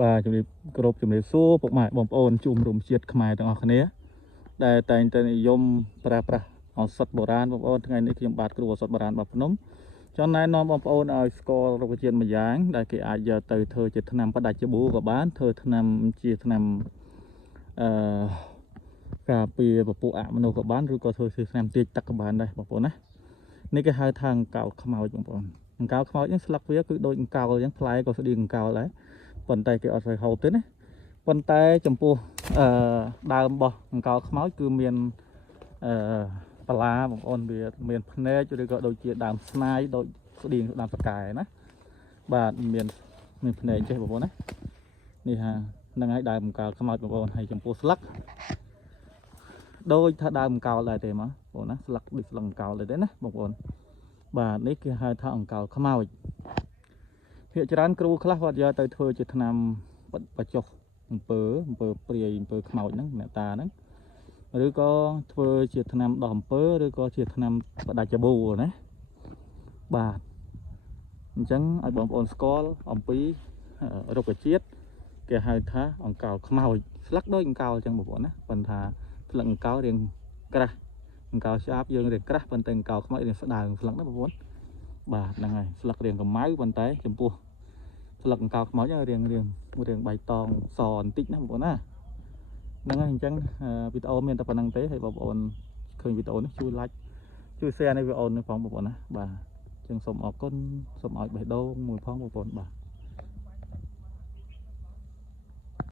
và chụp để số bộ mại bom ôn chùm rùm chiết khmaiទាំងអស់គ្នាដែលតែងតែនិយមប្រើប្រាស់ឱសថបុរាណបងប្អូនថ្ងៃនេះខ្ញុំបាទគ្រូឱសថបុរាណបាត់ភ្នំចង់ណែនាំបងប្អូនឲ្យស្គាល់រុក្ខជាតិមួយយ៉ាងដែលគេអាចយកទៅធ្វើជាថ្នាំផ្ដាច់ច្បូក៏បានធ្វើថ្នាំជាថ្នាំការពារពពួកអមនុស្សក៏បានឬក៏ធ្វើជាថ្នាំទាញទឹកក៏បានដែរបងប្អូនណានេះគេហៅថាអង្កោលខ្មោចបងប្អូនអង្កោលខ្មោចនេះស្លឹកវាគឺដូចអង្កោលអញ្ចឹងផ្លែក៏ស្តៀងអង្កោលដែរប៉ុន្តែគេអត់សូវហូបទេណាប៉ុន្តែចំពោះដើមរបស់អង្កោលខ្មោចគឺមានបលាបងប្អូនវាមានភ្នែកឬក៏ដូចជាដើមស្នាយដូចស្តៀងដើមផ្កាយណាបាទមានភ្នែកចេះបងប្អូនណានេះហាហ្នឹងហើយដើមអង្កោលខ្មោចបងប្អូនហើយចំពោះស្លឹកដូចថាដើមអង្កោលដែរទេមកបងប្អូនណាស្លឹកដូចស្លឹកអង្កោលដែរទេណាបងប្អូនបាទនេះគេហៅថាអង្កោលខ្មោចភាគច្រើនគ្រូខ្លះគាត់យកទៅធ្វើជាថ្នាំបច្ចុះអំពើព្រាយអំពើខ្មោចហ្នឹងអ្នកតាហ្នឹងឬក៏ធ្វើជាថ្នាំដោះអំពើឬក៏ជាថ្នាំផ្ដាច់ច្បូណាបាទអញ្ចឹងឲ្យបងប្អូនស្គាល់អំពីរុក្ខជាតិគេហៅថាអង្កោលខ្មោចស្លឹកដូចអង្កោលអញ្ចឹងបងប្អូនណាប៉ុន្តែស្លឹកអង្កោលរាងក្រាស់អង្កោលឆ្អាបយើងរាងក្រាស់ប៉ុន្តែអង្កោលខ្មោចរាងស្ដើងស្លឹកណាបងប្អូនបាទហ្នឹងហើយស្លឹករាងកម្ៅប៉ុន្តែចំពោះស្លឹកអង្កោលខ្មោចរាងបៃតងសបន្តិចណាបងប្អូនណាហ្នឹងហើយអញ្ចឹងវីដេអូមានតែប៉ុណ្្នឹងទេហើយបងប្អូនឃើញវីដេអូនេះជួយ like ជួយ share នៃវីដេអូនេះផងបងប្អូនណាបាទអញ្ចឹងសូមអរគុណសូមឲ្យបេះដូងមួយផងបងប្អូនបាទ